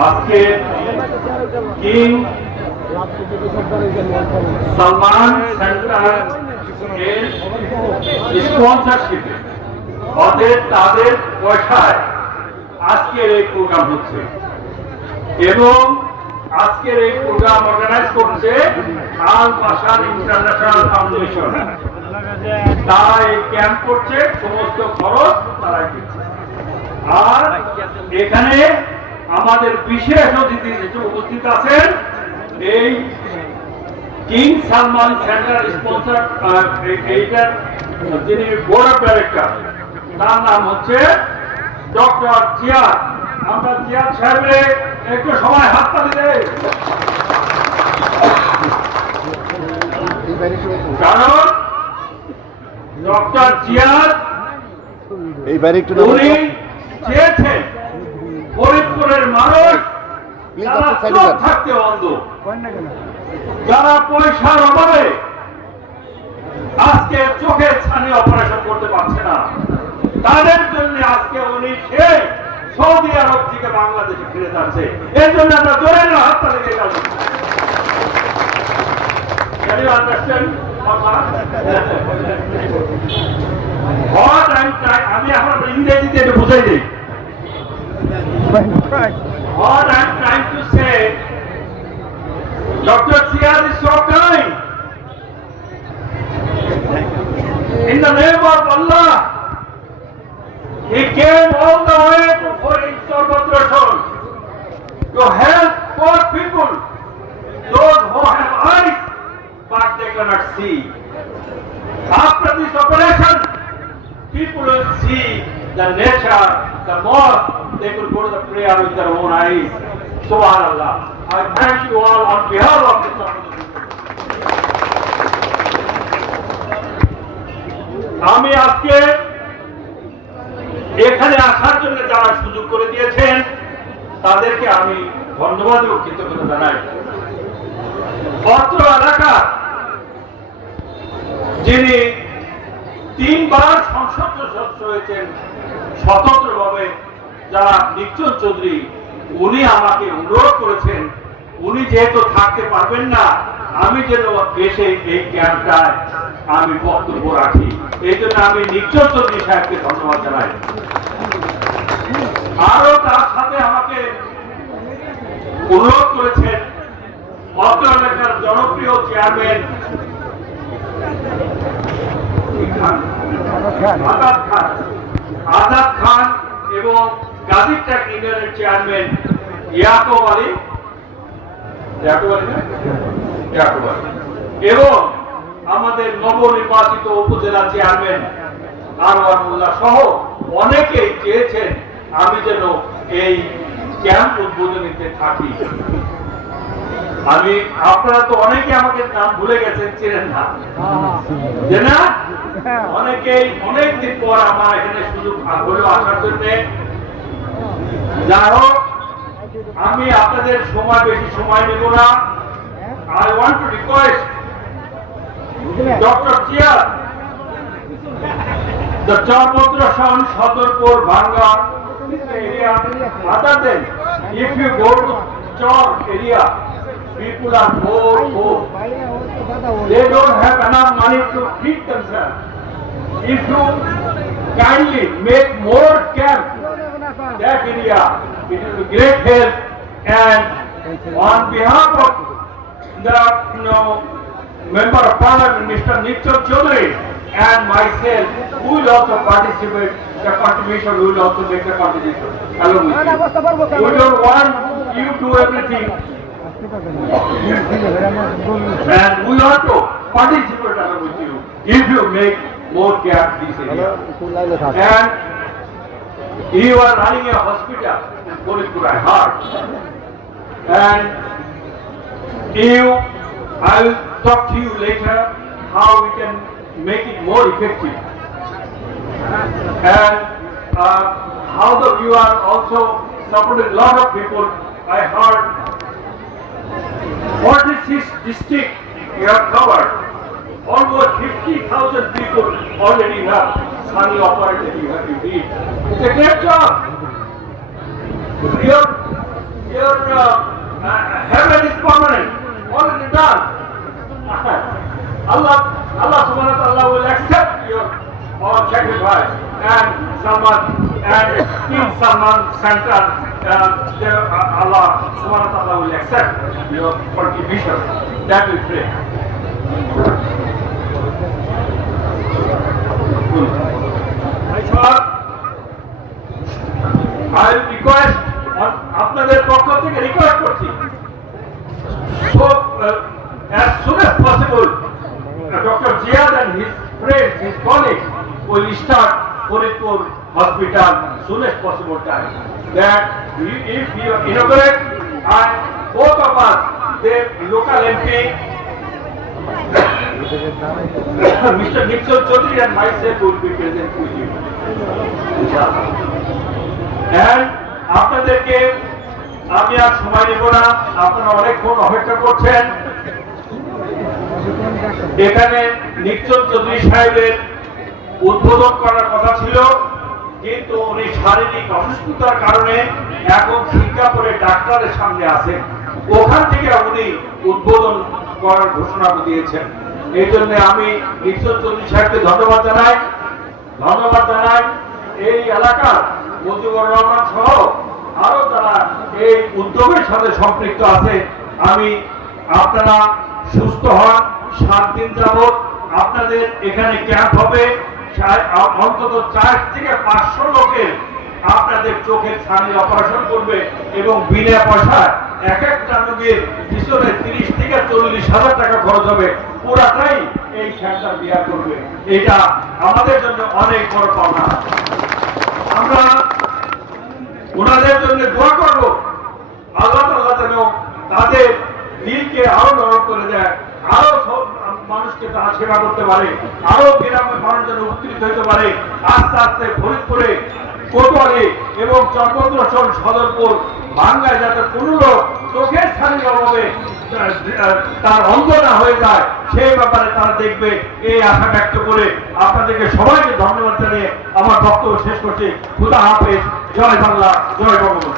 আজকে king Salman centre ওদের তাদের পয়সায় আজকের এই প্রোগ্রাম হচ্ছে। এবং আজকের এই প্রোগ্রাম অর্গানাইজ করছে আল পাশান ইন্টারন্যাশনাল ফাউন্ডেশন। তারা এই ক্যাম্প করছে, সমস্ত খরচ দিচ্ছে। আর এখানে আমাদের বিশেষ অতিথি উপস্থিত আছেন এই কিং সালমান সেন্টার স্পন্সর এইটার যিনি বোর্ড অফ ডাইরেক্টর তার নাম হচ্ছে ডক্টর জিয়াদ। আমরা জিয়াদ সাহেবের একটু সময় হাত তালি দেয় কারণ ডক্টর জিয়াদ এই বাইরে একটু উনি চেয়েছেন ফরিদপুরের মানুষ যারা চোখ। থাকতে অন্ধ। যারা পয়সার অভাবে আজকে চোখের ছানি অপারেশন করতে পারছে না তাদের জন্য আজকে উনি সেই সৌদি আরব থেকে বাংলাদেশে ফিরে যাচ্ছে। এর জন্য আমরা জোরে না হাত তালি দিয়ে trying, আমি এখন ইংরেজিতে একটু বুঝাই দিই। What I'm trying to say, Dr. Siad is so kind. In the name of Allah, he came all the way to for Sorbatrashon to help poor people, those who have eyes but they cannot see. After this operation, people will see the nature, the mosque, they will go to the prayer with their own eyes. Subhanallah. I thank you all on behalf of organization. আমি আজকে এখানে আসার জন্য যারা সুযোগ করে দিয়েছেন তাদেরকে আমি ধন্যবাদ ও কৃতজ্ঞতা জানাই এলাকা যিনি তিনবার সংসদ সদস্য হয়েছেন স্বতন্ত্রভাবে যারা নিশ্চল চৌধুরী, উনি আমাকে অনুরোধ করেছেন, উনি যেহেতু থাকতে পারবেন না, আমি যেন এসে এই ক্যাম্পটায় আমি বক্তব্য রাখি। এই জন্য আমি নিশ্চল চৌধুরী সাহেবকে ধন্যবাদ জানাই। আরও তার সাথে আমাকে অনুরোধ করেছেন অত্র এলাকার জনপ্রিয় চেয়ারম্যান আজাদ খান। আজাদ খান এবং গাজীরটেক ইউনিয়নের চেয়ারম্যান ইয়াকুব আলী। ইয়াকুব আলী এবং আমাদের নবনির্বাচিত উপজেলা চেয়ারম্যান আনোয়ারুল্লাহ সহ অনেকেই চেয়েছেন আমি যেন এই ক্যাম্প উদ্বোধনীতে থাকি। আমি, আপনারা তো অনেকে আমাকে নাম ভুলে গেছেন, চেনেন না। যে না? অনেকেই অনেক দিন পর আমার এখানে সুযোগ হলো আসার জন্য। যা হোক আমি আপনাদের সময় বেশি সময় নেব না I want to request doctor chair the Charmadrashan, Sadarpur, Bhanga, area, other than if you go to Char area, people are poor, poor. They don't have enough money to feed themselves. If you kindly make more camp that area, it will be great help. And on behalf of the you know, member of parliament, Mr. Nikhil Chaudhary, and myself, who will also participate, the contribution, we will also make the contribution along with you. We don't want you to do everything, and we want to participate along with you, if you make more camp this area. And you are running a hospital in to I heard. And you, I will talk to you later how we can make it more effective. And uh, how the you are also supported a lot of people. I heard 46 districts you have covered. Almost 50,000 people already have Sani operated you have did. It's a great job. Your your uh, uh, heaven is permanent, already done. Allah, Allah subhanahu wa ta'ala will accept your our sacrifice and Salman and King Salman Center, uh, uh, Allah subhanahu wa ta'ala will accept your contribution. That will pray. Sir, I request আপনাদের পক্ষ থেকে request করছি so uh, as soon as possible uh, Dr. Ziad and his friends, his colleagues will start Faridpur hospital soon as possible time. That if you inaugurate and both of us, the local MP, Mr. Nixon Chaudhary and myself will be present with you. And আপনাদেরকে আমি আর সময় নেব না আপনারা অনেকক্ষণ অপেক্ষা করছেন এখানে নিশ্চল চৌধুরী সাহেবের উদ্বোধন করার কথা ছিল, কিন্তু উনি শারীরিক অসুস্থতার কারণে এখন সিঙ্গাপুরে ডাক্তারের সামনে আছেন। ওখান থেকে উনি উদ্বোধন করার ঘোষণা দিয়েছেন। এই জন্য আমি নিশ্চল চৌধুরী সাহেবকে ধন্যবাদ জানাই। ধন্যবাদ জানাই এই এলাকার মুজিবুর রহমান সহ আরও যারা এই উদ্যোগের সাথে সম্পৃক্ত আছে, আমি আপনারা সুস্থ হন, সাত দিন যাবৎ আপনাদের এখানে ক্যাম্প হবে। অন্তত চার থেকে পাঁচশো লোকের আপনাদের চোখের ছানির অপারেশন করবে এবং বিনা পয়সায় এক একটা রোগীর পিছনে তিরিশ থেকে চল্লিশ হাজার টাকা খরচ হবে। পুরাটাই এই সেন্টার বিয়ার করবে। এটা আমাদের জন্য অনেক বড় পাওনা। আমরা ওনাদের জন্য দোয়া করব। আল্লাহ তাল্লাহ যেন তাদের দিলকে আরও নরম করে দেয়। আরও মানুষকে তারা সেবা করতে পারে, আরও গ্রামের মানুষ যেন উপকৃত হতে পারে। আস্তে আস্তে ফরিদপুরে, কোতোয়ালি এবং চন্দ্রদর্শন সদরপুর বাংলায় যাতে কোনো লোক চোখের ছাড়ির অভাবে তার অন্ধ না হয়ে যায়, সেই ব্যাপারে তারা দেখবে। এই আশা ব্যক্ত করে আপনাদেরকে সবাইকে ধন্যবাদ জানিয়ে আমার বক্তব্য শেষ করছি। খুদা হাফেজ। জয় বাংলা, জয় বঙ্গবন্ধু।